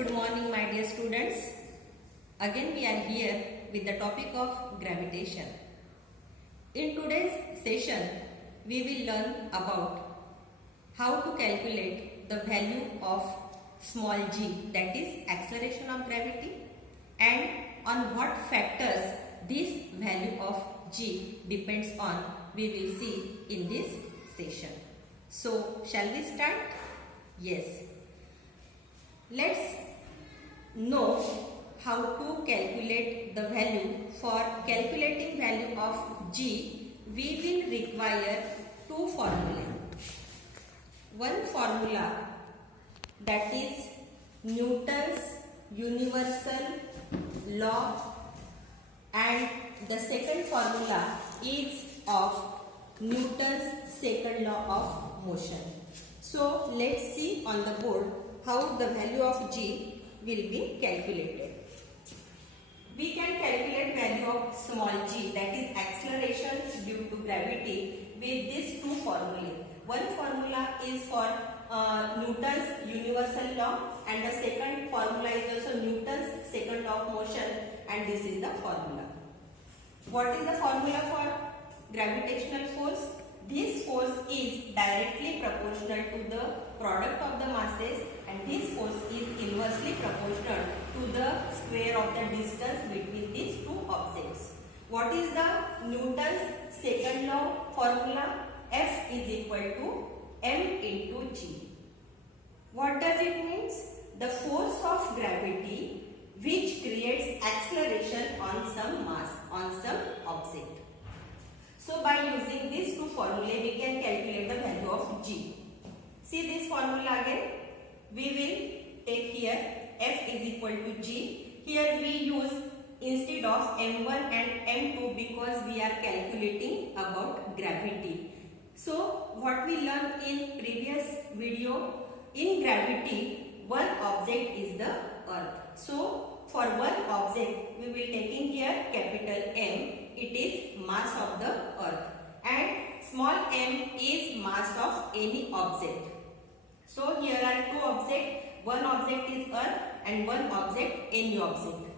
good morning my dear students. Again we are here with the topic of gravitation. In today's session we will learn about how to calculate the value of small g, that is acceleration of gravity, and on what factors this value of g depends on we will see in this session. So shall we start? Yes. Let's know how to calculate the value. For calculating value of g, we will require two formulae. One formula, that is Newton's universal law, and the second formula is of Newton's second law of motion. So let's see on the board how the value of g will be calculated. We can calculate value of small g, that is acceleration due to gravity, with these two formulae. One formula is for Newton's universal law, and the second formula is also Newton's second law of motion, and this is the formula. What is the formula for gravitational force? This force is directly proportional to the product of the masses, and this force is inversely proportional to the square of the distance between these two objects. What is the Newton's second law formula? F is equal to m into g. What does it mean? The force of gravity which creates acceleration on some mass, on some object. So by using these two formulae we can calculate the value of g. See this formula again. We will take here F is equal to g. Here we use instead of m1 and m2 because we are calculating about gravity. So what we learned in previous video, in gravity one object is the earth. So for one object we will taking here capital M, it is mass of the earth, and small m is mass of any object. So here are two objects, one object is earth and one object any object.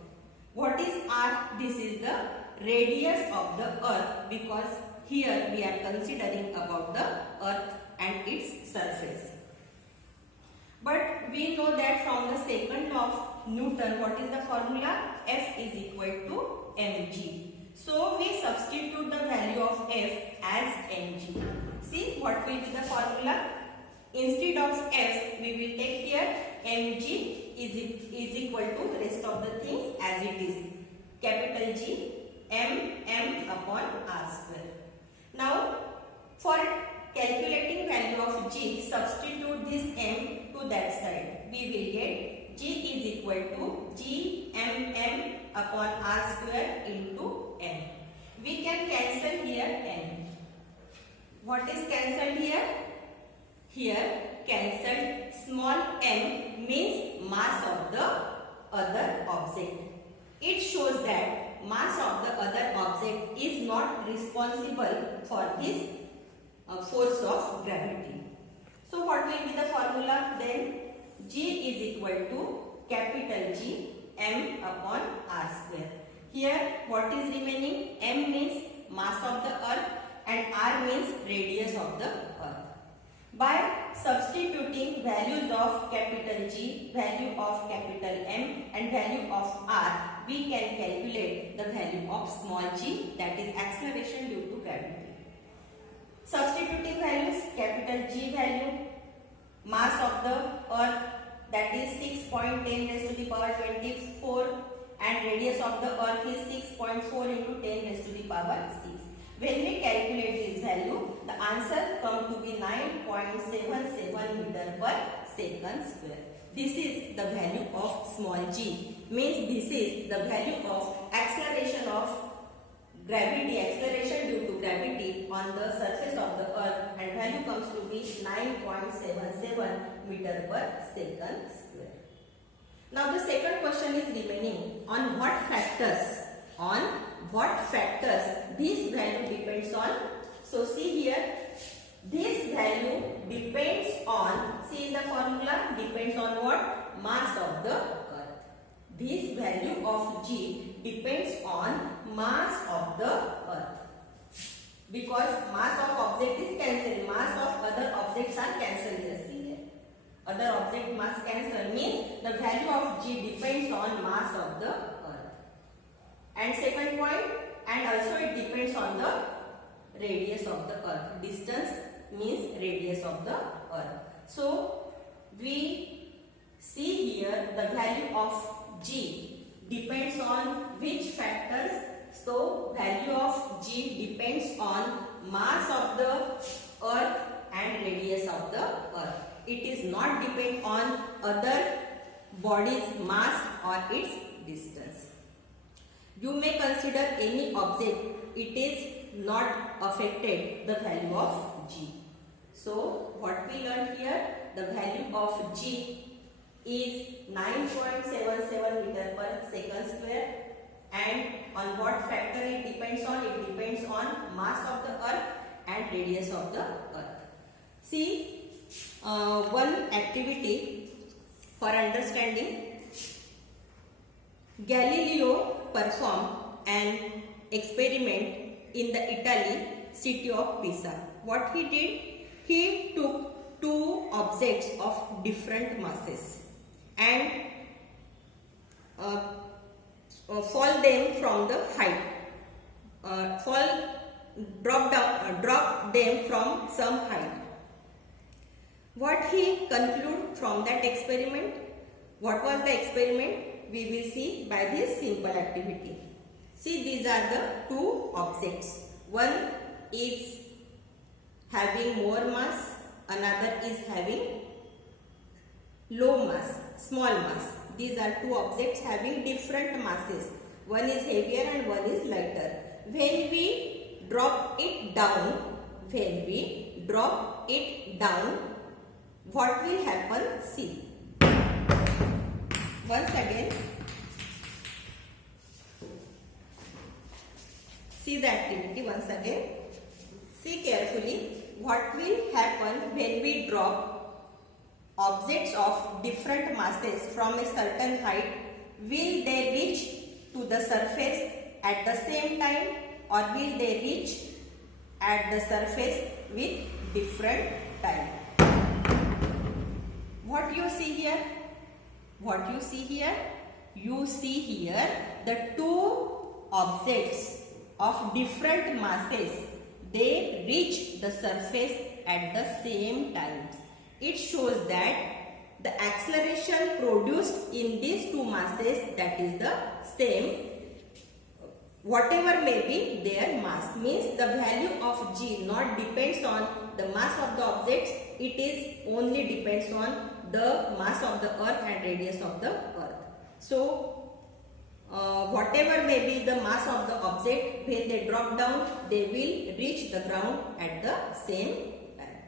What is r? This is the radius of the earth, because here we are considering about the earth and its surface. But we know that from the second law of Newton, what is the formula? F is equal to mg. So we substitute the value of F as mg. See what will be the formula? Instead of F, we will take here mg is equal to the rest of the things as it is. Capital G m upon r square. Now for calculating value of g, substitute this m to that side. We will get g is equal to g m upon r square into m. We can cancel here m. What is cancelled here? Here cancelled small m means mass of the other object. It shows that mass of the other object is not responsible for this force of gravity. So what will be the formula then? G is equal to capital G m upon r square. Here what is remaining? M means mass of the earth and r means radius of the earth. By substituting values of capital G, value of capital M and value of r, we can calculate the value of small g, that is acceleration due to gravity. Substituting values, capital G value, mass of the earth, that is 6.10 raised to the power 24, and radius of the earth is 6.4 into 10 raised to the power 6. When we calculate this value, the answer comes to be 9.77 meter per second square. This is the value of small g. Means this is the value of acceleration of gravity, acceleration due to gravity on the surface of the earth, and value comes to be 9.77 meter per second square. Now the second question is remaining. On what factors this value depends on? So see here, this value depends on, see in the formula, depends on what? mass of the earth. This value of G depends on mass of the earth. Because mass of object is cancelled, mass of other objects are cancelled. Yes, here. Other object mass cancel means the value of G depends on mass of the earth. And second point, and also it depends on the radius of the earth. Distance means radius of the earth. So we see here the value of G depends on which factors. So value of G depends on mass of the earth and radius of the earth. It is not depend on other bodies' mass or its distance. You may consider any object, it is not affected the value of G. So what we learned here, the value of G is 9.77 meter per second square. And on what factor it depends on? It depends on mass of the earth and radius of the earth. See, one activity for understanding. Galileo performed an experiment in the Italy city of Pisa. What he did? He took two objects of different masses and fall them from the height. Drop them from some height. What he conclude from that experiment? What was the experiment? We will see by this simple activity. See, these are the two objects. One is having more mass, another is having low mass, small mass. These are two objects having different masses. One is heavier and one is lighter. When we drop it down, what will happen? See. Once again, see the activity once again. See carefully. What will happen when we drop objects of different masses from a certain height? Will they reach to the surface at the same time, or will they reach at the surface with different time? What you see here? What you see here? You see here the two objects of different masses. They reach the surface at the same time. It shows that the acceleration produced in these two masses, that is the same, whatever may be their mass. Means the value of G not depends on the mass of the objects, it is only depends on the mass of the earth and radius of the earth. So whatever may be the mass of the object, when they drop down, they will reach the ground at the same time.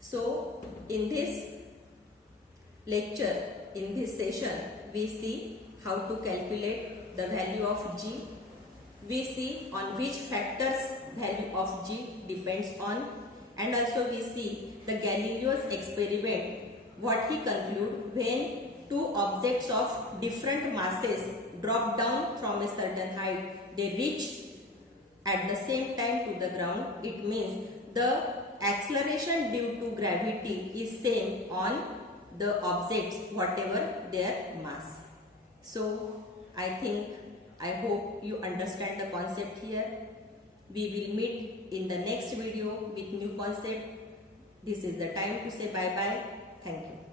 So in this lecture, in this session, we see how to calculate the value of G. We see on which factors value of G depends on, and also we see the Galileo's experiment, what he conclude when two objects of different masses drop down from a certain height, they reach at the same time to the ground. It means the acceleration due to gravity is same on the objects whatever their mass. So I hope you understand the concept here. We will meet in the next video with new concept. This is the time to say bye bye. Thank you.